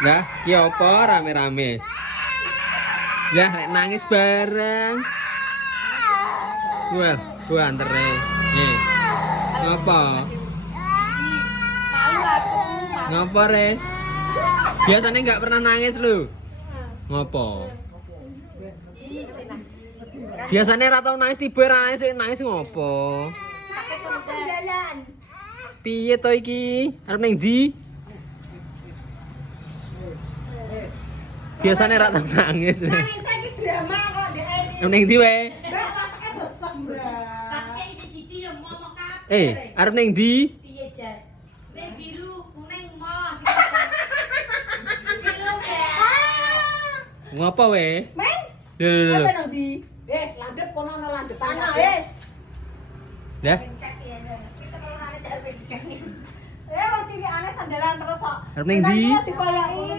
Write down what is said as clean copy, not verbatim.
Lah, ki apa rame-rame? Ya, nek nangis bareng. Gua antere. Nih. Ngapa? Malu aku. Ngapa, Re? Biasanya nggak pernah nangis lu. Ngapa? Ih, senang. Biasanya ra tau nangis tiba ra nangis, nangis ngopo? Pakai jalan. Piye to iki? Arep ning ndi? Biasanya ra tau nangis. Nangis saiki drama kok ndek ini. Arep ning ndi wae? Mbak, pakai sosok, Mbak. Pakai isi cici yo momok kabeh. Arep ning ndi? Piye, Jar? Be biru, kuning, mos. Biru ya. Ngopo wae? Men, Lho. apa nang di? Landep kono ana landepan. Ana, Dah. Kita kalau nane tak pegang. Wong cilik aneh sandalan terus kok. Arep ning ndi? Dikoyoki.